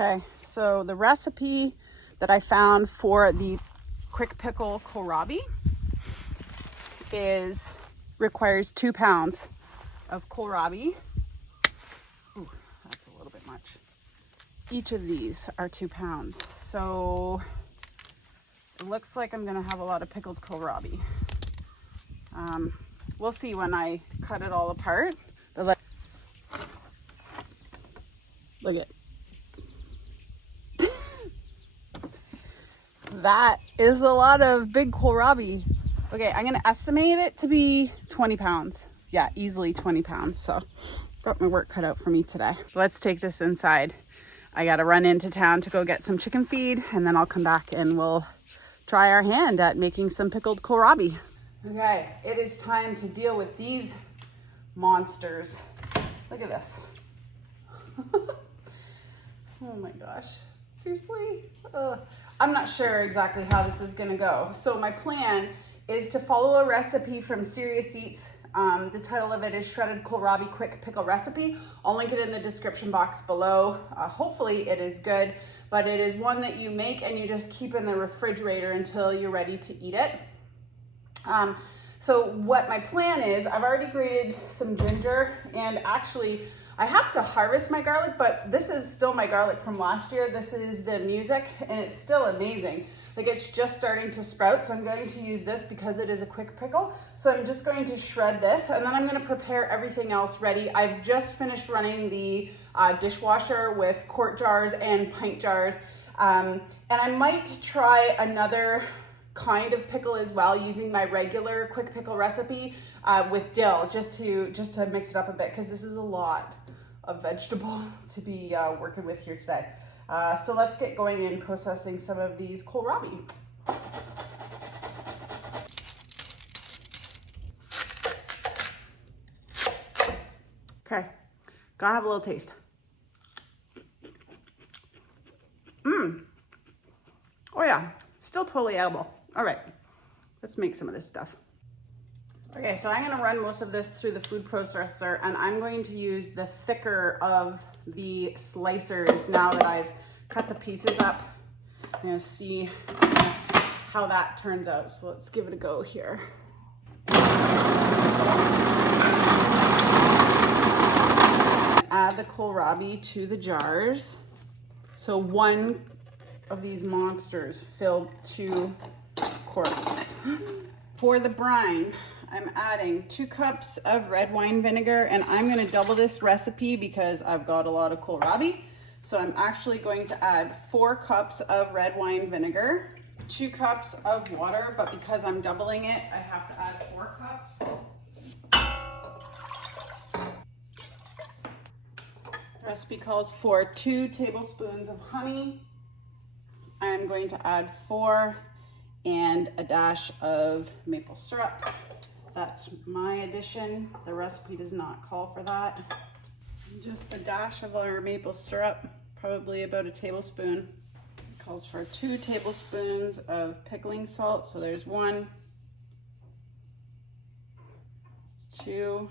Okay, so the recipe that I found for the quick pickle kohlrabi requires 2 pounds of kohlrabi. Ooh, that's a little bit much. Each of these are 2 pounds. So it looks like I'm gonna have a lot of pickled kohlrabi. We'll see when I cut it all apart. But look at that is a lot of big kohlrabi. Okay, I'm gonna estimate it to be 20 pounds. Yeah, easily 20 pounds. So got my work cut out for me today. Let's take this inside. I gotta run into town to go get some chicken feed, and then I'll come back and we'll try our hand at making some pickled kohlrabi. Okay, it is time to deal with these monsters. Look at this. Oh my gosh, seriously? I'm not sure exactly how this is gonna go. So my plan is to follow a recipe from Serious Eats. The title of it is Shredded Kohlrabi Quick Pickle Recipe. I'll link it in the description box below. Hopefully it is good, but it is one that you make and you just keep in the refrigerator until you're ready to eat it. So what my plan is, I've already grated some ginger, and actually I have to harvest my garlic, but this is still my garlic from last year. This is the Music, and it's still amazing. Like, it's just starting to sprout, so I'm going to use this because it is a quick pickle. So I'm just going to shred this, and then I'm gonna prepare everything else ready. I've just finished running the dishwasher with quart jars and pint jars, and I might try another kind of pickle as well, using my regular quick pickle recipe with dill, just to mix it up a bit, because this is a lot of vegetable to be working with here today. So let's get going in processing some of these kohlrabi. Okay, gotta have a little taste. Oh yeah, still totally edible. All right, let's make some of this stuff. Okay, so I'm gonna run most of this through the food processor, and I'm going to use the thicker of the slicers now that I've cut the pieces up. I'm gonna see how that turns out. So let's give it a go here. Add the kohlrabi to the jars. So one of these monsters filled 2 quarts. For the brine, I'm adding 2 cups of red wine vinegar, and I'm gonna double this recipe because I've got a lot of kohlrabi. So I'm actually going to add 4 cups of red wine vinegar, 2 cups of water, but because I'm doubling it, I have to add 4 cups. The recipe calls for 2 tablespoons of honey. I'm going to add 4 and a dash of maple syrup. That's my addition. The recipe does not call for that. Just a dash of our maple syrup, probably about a tablespoon. It calls for 2 tablespoons of pickling salt. So there's 1, 2,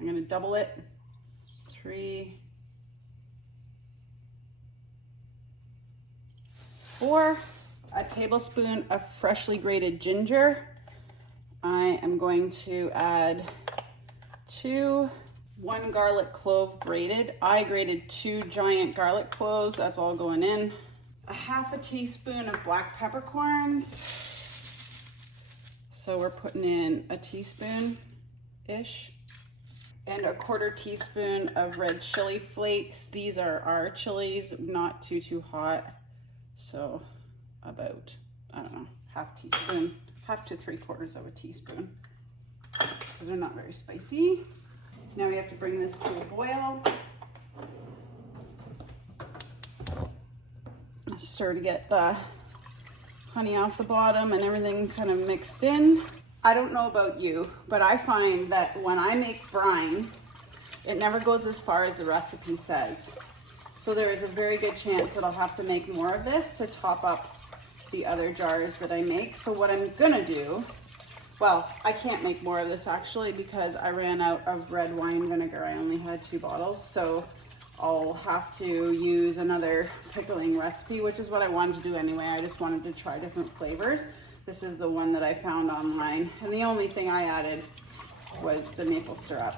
I'm gonna double it, 3, 4, a tablespoon of freshly grated ginger. I am going to add 1 garlic clove grated. I grated 2 giant garlic cloves. That's all going in. A half a teaspoon of black peppercorns. So we're putting in a teaspoon-ish. And a 1/4 teaspoon of red chili flakes. These are our chilies, not too hot. So about, I don't know, half teaspoon, half to 3/4 of a teaspoon, because they're not very spicy. Now we have to bring this to a boil. Stir to get the honey off the bottom and everything kind of mixed in. I don't know about you, but I find that when I make brine, it never goes as far as the recipe says. So there is a very good chance that I'll have to make more of this to top up the other jars that I make. So what I'm gonna do, well, I can't make more of this actually because I ran out of red wine vinegar. I only had 2 bottles. So I'll have to use another pickling recipe, which is what I wanted to do anyway. I just wanted to try different flavors. This is the one that I found online. And the only thing I added was the maple syrup.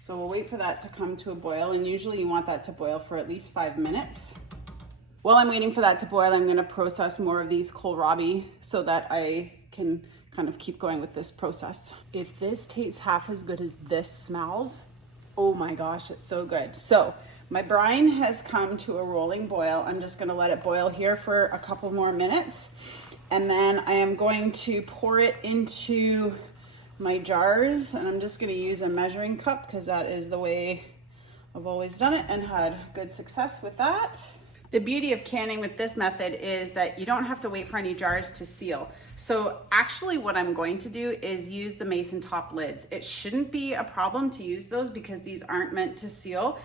So we'll wait for that to come to a boil. And usually you want that to boil for at least 5 minutes. While I'm waiting for that to boil, I'm gonna process more of these kohlrabi so that I can kind of keep going with this process. If this tastes half as good as this smells, oh my gosh, it's so good. So my brine has come to a rolling boil. I'm just gonna let it boil here for a couple more minutes. And then I am going to pour it into my jars. And I'm just gonna use a measuring cup because that is the way I've always done it and had good success with that. The beauty of canning with this method is that you don't have to wait for any jars to seal. So actually what I'm going to do is use the mason top lids. It shouldn't be a problem to use those because these aren't meant to seal.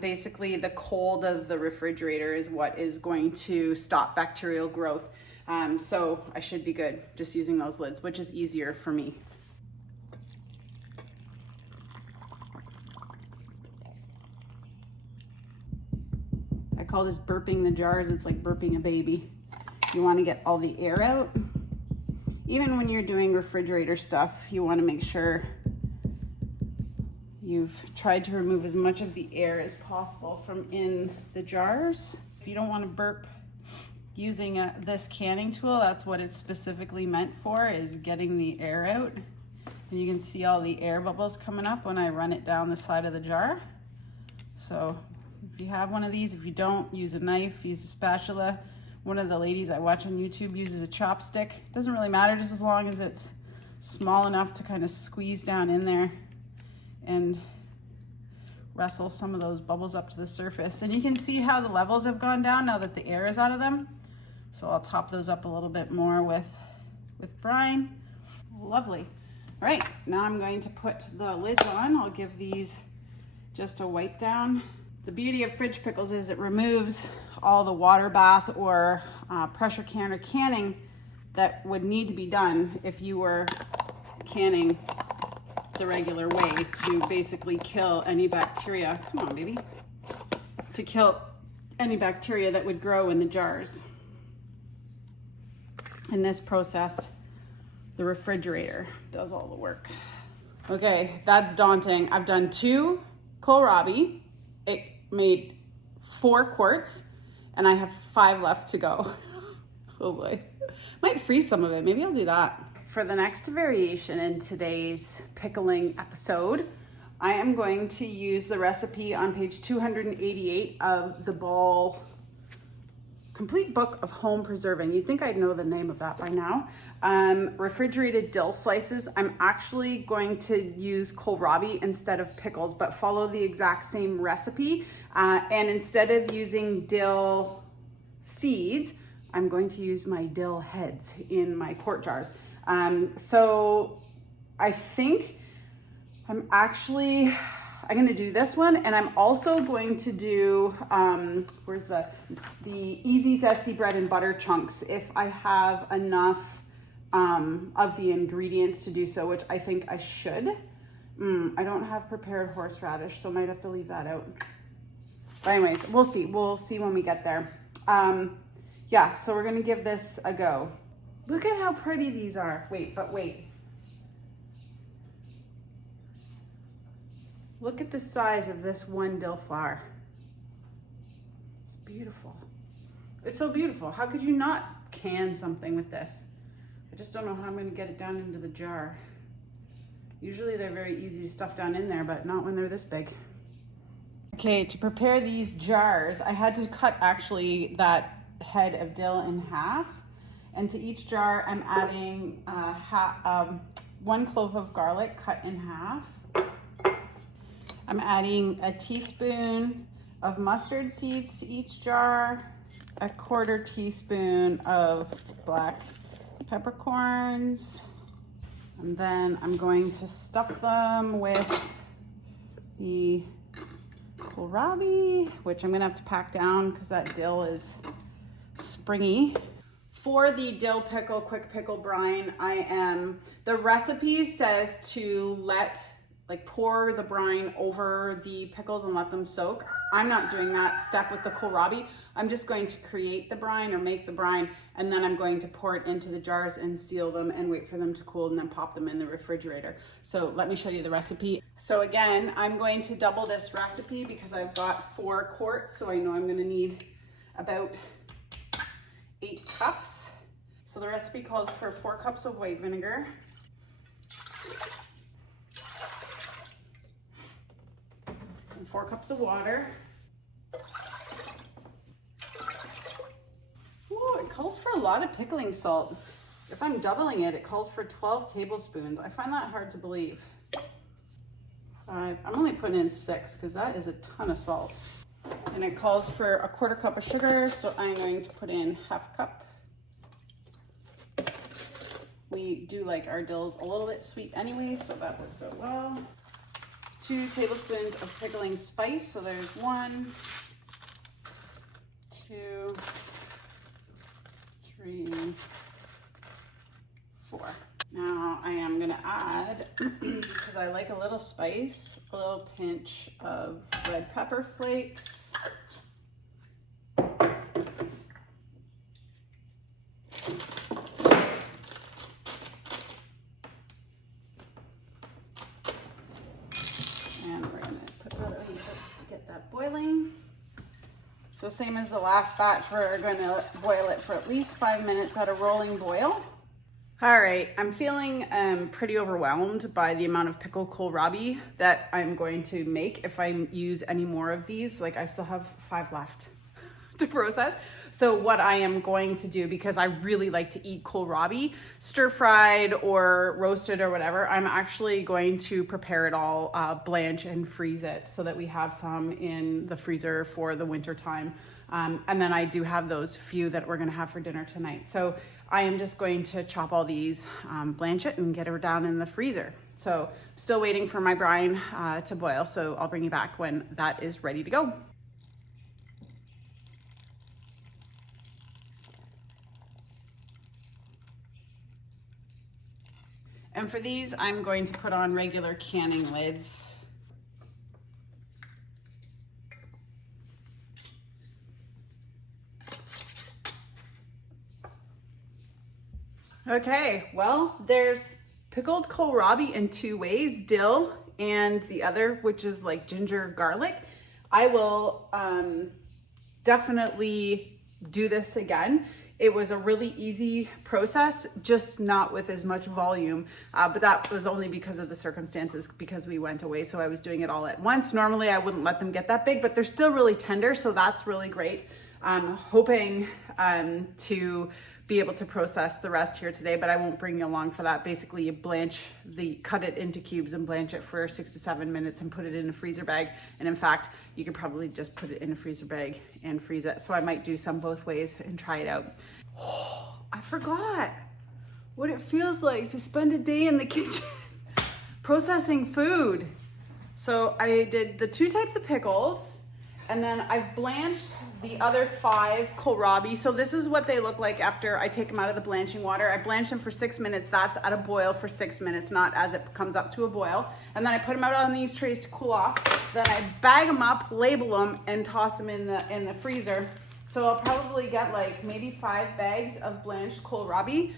Basically the cold of the refrigerator is what is going to stop bacterial growth. So I should be good just using those lids, which is easier for me. I call this burping the jars. It's like burping a baby. You want to get all the air out. Even when you're doing refrigerator stuff, you want to make sure you've tried to remove as much of the air as possible from in the jars. If you don't want to burp using this canning tool, that's what it's specifically meant for, is getting the air out. And you can see all the air bubbles coming up when I run it down the side of the jar. So if you have one of these, if you don't, use a knife, use a spatula. One of the ladies I watch on YouTube uses a chopstick. It doesn't really matter, just as long as it's small enough to kind of squeeze down in there and wrestle some of those bubbles up to the surface. And you can see how the levels have gone down now that the air is out of them. So I'll top those up a little bit more with brine. Lovely. All right, now I'm going to put the lids on. I'll give these just a wipe down. The beauty of fridge pickles is it removes all the water bath or pressure can or canning that would need to be done if you were canning the regular way to basically kill any bacteria. Come on, baby. To kill any bacteria that would grow in the jars. In this process, the refrigerator does all the work. Okay, that's daunting. I've done 2 kohlrabi. It made 4 quarts and I have 5 left to go. Oh boy. Might freeze some of it. Maybe I'll do that. For the next variation in today's pickling episode, I am going to use the recipe on page 288 of the Ball Complete Book of Home Preserving. You'd think I'd know the name of that by now. Refrigerated dill slices. I'm actually going to use kohlrabi instead of pickles, but follow the exact same recipe. And instead of using dill seeds, I'm going to use my dill heads in my quart jars. So I think I'm going to do this one, and I'm also going to do, where's the Easy Zesty Bread and Butter chunks if I have enough of the ingredients to do so, which I think I should. I don't have prepared horseradish, so I might have to leave that out. But anyways, we'll see. We'll see when we get there. Yeah, so we're gonna give this a go. Look at how pretty these are. Wait. Look at the size of this one dill flower. It's beautiful. It's so beautiful. How could you not can something with this? I just don't know how I'm gonna get it down into the jar. Usually they're very easy to stuff down in there, but not when they're this big. Okay, to prepare these jars, I had to cut actually that head of dill in half. And to each jar, I'm adding 1 clove of garlic cut in half. I'm adding a teaspoon of mustard seeds to each jar, a 1/4 teaspoon of black peppercorns, and then I'm going to stuff them with the kohlrabi, which I'm gonna have to pack down because that dill is springy. For the dill pickle, quick pickle brine, the recipe says to let like pour the brine over the pickles and let them soak. I'm not doing that step with the kohlrabi. I'm just going to create the brine or make the brine, and then I'm going to pour it into the jars and seal them and wait for them to cool and then pop them in the refrigerator. So let me show you the recipe. So again, I'm going to double this recipe because I've got 4 quarts, so I know I'm gonna need about 8 cups. So the recipe calls for 4 cups of white vinegar, 4 cups of water. Ooh, it calls for a lot of pickling salt. If I'm doubling it, it calls for 12 tablespoons. I find that hard to believe. 5, I'm only putting in 6 because that is a ton of salt. And it calls for a 1/4 cup of sugar, so I'm going to put in 1/2 cup. We do like our dills a little bit sweet anyway, so that works out well. 2 tablespoons of pickling spice. So there's 1, 2, 3, 4. Now I am gonna add, because I like a little spice, a little pinch of red pepper flakes. Boiling. So same as the last batch, we're going to boil it for at least 5 minutes at a rolling boil. All right, I'm feeling pretty overwhelmed by the amount of pickled kohlrabi that I'm going to make if I use any more of these. Like, I still have 5 left to process. So what I am going to do, because I really like to eat kohlrabi stir fried or roasted or whatever, I'm actually going to prepare it all, blanch and freeze it so that we have some in the freezer for the winter time. And then I do have those few that we're gonna have for dinner tonight. So I am just going to chop all these, blanch it and get her down in the freezer. So still waiting for my brine to boil. So I'll bring you back when that is ready to go. And for these, I'm going to put on regular canning lids. Okay, well, there's pickled kohlrabi in 2 ways, dill and the other, which is like ginger garlic. I will definitely do this again. It was a really easy process, just not with as much volume, but that was only because of the circumstances, because we went away, so I was doing it all at once. Normally I wouldn't let them get that big, but they're still really tender, so that's really great. I'm hoping to be able to process the rest here today, but I won't bring you along for that. Basically, you cut it into cubes and blanch it for 6 to 7 minutes and put it in a freezer bag. And in fact, you could probably just put it in a freezer bag and freeze it. So I might do some both ways and try it out. Oh, I forgot what it feels like to spend a day in the kitchen processing food. So I did the 2 types of pickles, and then I've blanched the other 5 kohlrabi. So this is what they look like after I take them out of the blanching water. I blanch them for 6 minutes. That's at a boil for 6 minutes, not as it comes up to a boil. And then I put them out on these trays to cool off. Then I bag them up, label them, and toss them in the freezer. So I'll probably get like maybe 5 bags of blanched kohlrabi.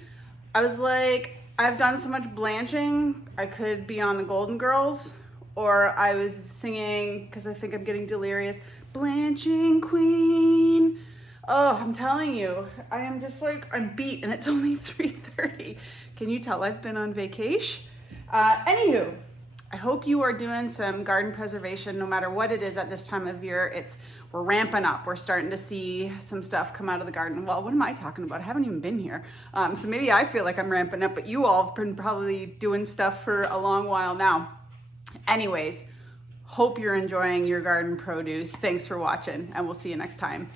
I was like, I've done so much blanching, I could be on the Golden Girls, or I was singing, because I think I'm getting delirious, Blanching Queen. Oh, I'm telling you, I am just like, I'm beat, and it's only 3:30. Can you tell I've been on vacation? Anywho, I hope you are doing some garden preservation, no matter what it is at this time of year. We're ramping up. We're starting to see some stuff come out of the garden. Well, what am I talking about? I haven't even been here. So maybe I feel like I'm ramping up, but you all have been probably doing stuff for a long while now. Anyways, hope you're enjoying your garden produce. Thanks for watching, and we'll see you next time.